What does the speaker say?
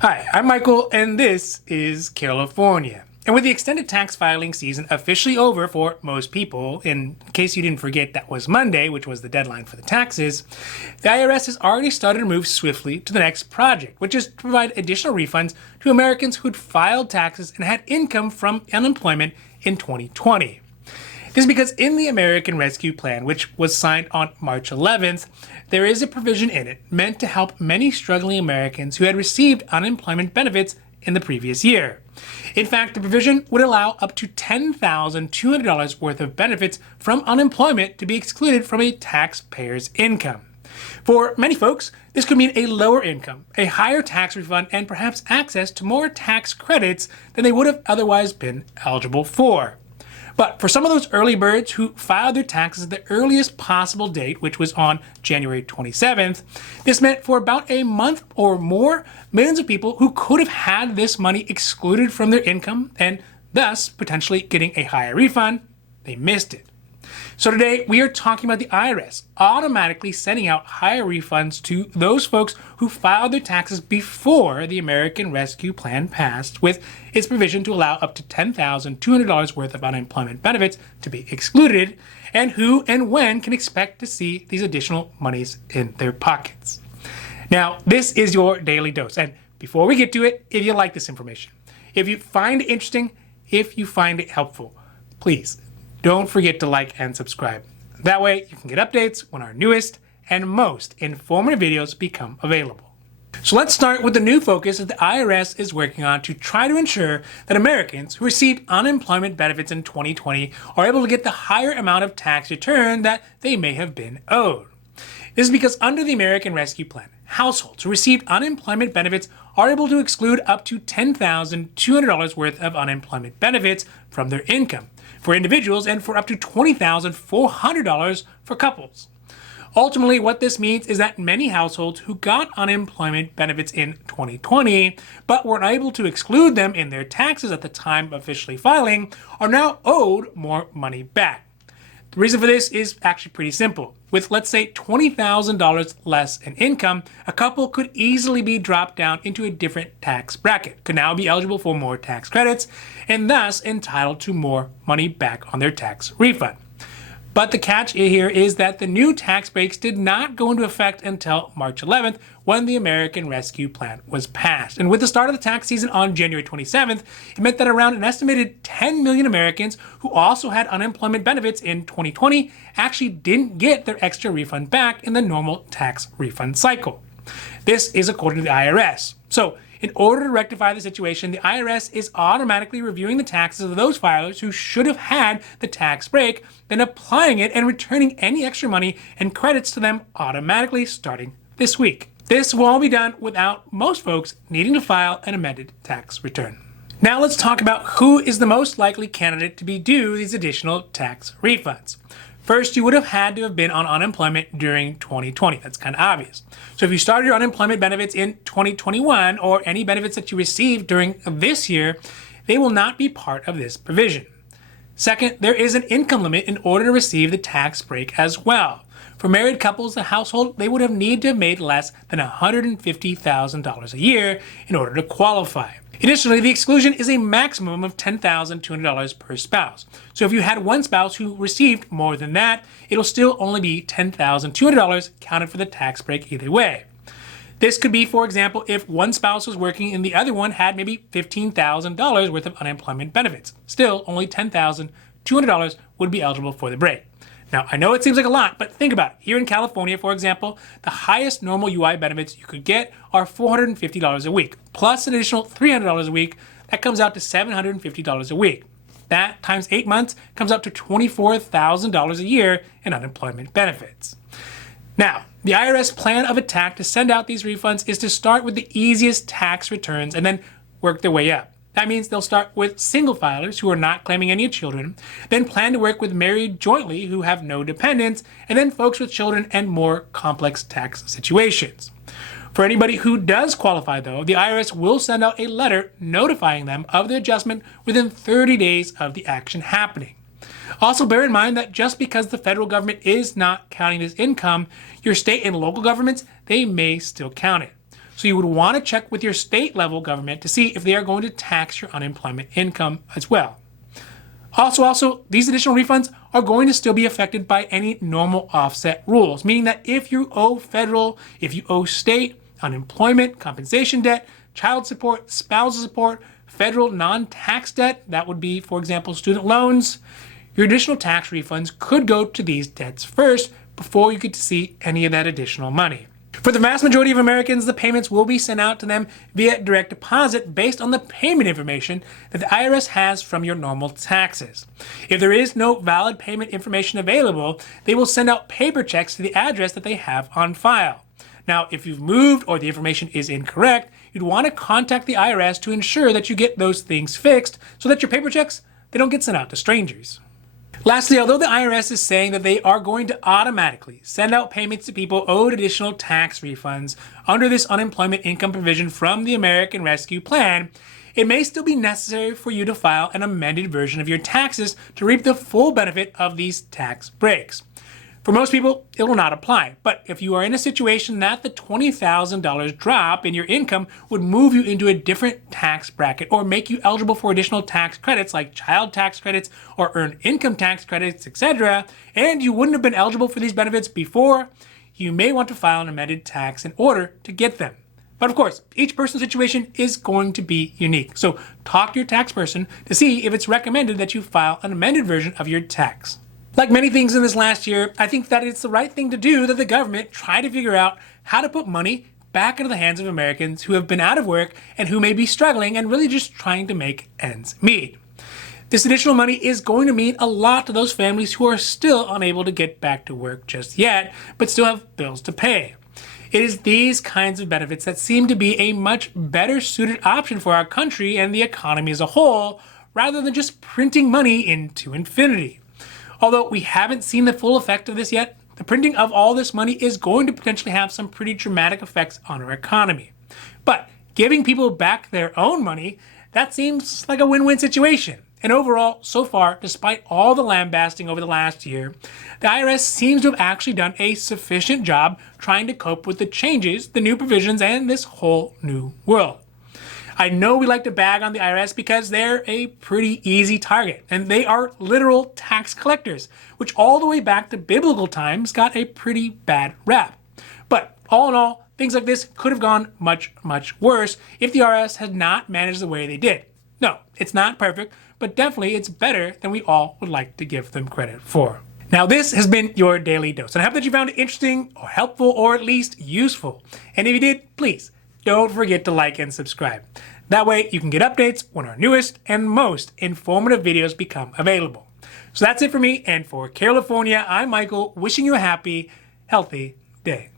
Hi, I'm Michael, and this is California. And with the extended tax filing season officially over for most people, in case you didn't forget that was Monday, which was the deadline for the taxes, the IRS has already started to move swiftly to the next project, which is to provide additional refunds to Americans who'd filed taxes and had income from unemployment in 2020. This is because in the American Rescue Plan, which was signed on March 11th, there is a provision in it meant to help many struggling Americans who had received unemployment benefits in the previous year. In fact, the provision would allow up to $10,200 worth of benefits from unemployment to be excluded from a taxpayer's income. For many folks, this could mean a lower income, a higher tax refund, and perhaps access to more tax credits than they would have otherwise been eligible for. But for some of those early birds who filed their taxes at the earliest possible date, which was on January 27th, this meant for about a month or more, millions of people who could have had this money excluded from their income and thus potentially getting a higher refund, they missed it. So today we are talking about the IRS automatically sending out higher refunds to those folks who filed their taxes before the American Rescue Plan passed, with its provision to allow up to $10,200 worth of unemployment benefits to be excluded, and who and when can expect to see these additional monies in their pockets. Now, this is your daily dose, and before we get to it, if you like this information, if you find it interesting, if you find it helpful, please don't forget to like and subscribe. That way you can get updates when our newest and most informative videos become available. So let's start with the new focus that the IRS is working on to try to ensure that Americans who received unemployment benefits in 2020 are able to get the higher amount of tax return that they may have been owed. This is because under the American Rescue Plan, households who received unemployment benefits are able to exclude up to $10,200 worth of unemployment benefits from their income for individuals and for up to $20,400 for couples. Ultimately, what this means is that many households who got unemployment benefits in 2020 but were unable to exclude them in their taxes at the time of officially filing are now owed more money back. The reason for this is actually pretty simple. With, let's say, $20,000 less in income, a couple could easily be dropped down into a different tax bracket, could now be eligible for more tax credits, and thus entitled to more money back on their tax refund. But the catch here is that the new tax breaks did not go into effect until March 11th when the American Rescue Plan was passed. And with the start of the tax season on January 27th, it meant that around an estimated 10 million Americans who also had unemployment benefits in 2020 actually didn't get their extra refund back in the normal tax refund cycle. This is according to the IRS. So, in order to rectify the situation, the IRS is automatically reviewing the taxes of those filers who should have had the tax break, then applying it and returning any extra money and credits to them automatically starting this week. This will all be done without most folks needing to file an amended tax return. Now let's talk about who is the most likely candidate to be due these additional tax refunds. First, you would have had to have been on unemployment during 2020. That's kind of obvious. So if you started your unemployment benefits in 2021 or any benefits that you received during this year, they will not be part of this provision. Second, there is an income limit in order to receive the tax break as well. For married couples, the household, they would have needed to have made less than $150,000 a year in order to qualify. Additionally, the exclusion is a maximum of $10,200 per spouse. So if you had one spouse who received more than that, it'll still only be $10,200 counted for the tax break either way. This could be, for example, if one spouse was working and the other one had maybe $15,000 worth of unemployment benefits. Still, only $10,200 would be eligible for the break. Now, I know it seems like a lot, but think about it. Here in California, for example, the highest normal UI benefits you could get are $450 a week, plus an additional $300 a week. That comes out to $750 a week. That times 8 months comes out to $24,000 a year in unemployment benefits. Now, the IRS plan of attack to send out these refunds is to start with the easiest tax returns and then work their way up. That means they'll start with single filers who are not claiming any children, then plan to work with married jointly who have no dependents, and then folks with children and more complex tax situations. For anybody who does qualify, though, the IRS will send out a letter notifying them of the adjustment within 30 days of the action happening. Also, bear in mind that just because the federal government is not counting this income, your state and local governments, they may still count it. So you would want to check with your state level government to see if they are going to tax your unemployment income as well. Also, these additional refunds are going to still be affected by any normal offset rules, meaning that if you owe federal, if you owe state, unemployment, compensation debt, child support, spousal support, federal non-tax debt, that would be, for example, student loans, your additional tax refunds could go to these debts first before you get to see any of that additional money. For the vast majority of Americans, the payments will be sent out to them via direct deposit based on the payment information that the IRS has from your normal taxes. If there is no valid payment information available, they will send out paper checks to the address that they have on file. Now, if you've moved or the information is incorrect, you'd want to contact the IRS to ensure that you get those things fixed so that your paper checks, they don't get sent out to strangers. Lastly, although the IRS is saying that they are going to automatically send out payments to people owed additional tax refunds under this unemployment income provision from the American Rescue Plan, it may still be necessary for you to file an amended version of your taxes to reap the full benefit of these tax breaks. For most people, it will not apply, but if you are in a situation that the $20,000 drop in your income would move you into a different tax bracket or make you eligible for additional tax credits like child tax credits or earned income tax credits, etc., and you wouldn't have been eligible for these benefits before, you may want to file an amended tax in order to get them. But of course, each person's situation is going to be unique, so talk to your tax person to see if it's recommended that you file an amended version of your tax. Like many things in this last year, I think that it's the right thing to do that the government try to figure out how to put money back into the hands of Americans who have been out of work and who may be struggling and really just trying to make ends meet. This additional money is going to mean a lot to those families who are still unable to get back to work just yet, but still have bills to pay. It is these kinds of benefits that seem to be a much better suited option for our country and the economy as a whole, rather than just printing money into infinity. Although we haven't seen the full effect of this yet, the printing of all this money is going to potentially have some pretty dramatic effects on our economy. But giving people back their own money, that seems like a win-win situation. And overall, so far, despite all the lambasting over the last year, the IRS seems to have actually done a sufficient job trying to cope with the changes, the new provisions, and this whole new world. I know we like to bag on the IRS because they're a pretty easy target, and they are literal tax collectors, which all the way back to biblical times got a pretty bad rap. But all in all, things like this could have gone much, much worse if the IRS had not managed the way they did. No, it's not perfect, but definitely it's better than we all would like to give them credit for. Now, this has been your Daily Dose, and I hope that you found it interesting or helpful or at least useful. And if you did, please don't forget to like and subscribe. That way you can get updates when our newest and most informative videos become available. So that's it for me, and for California, I'm Michael, wishing you a happy, healthy day.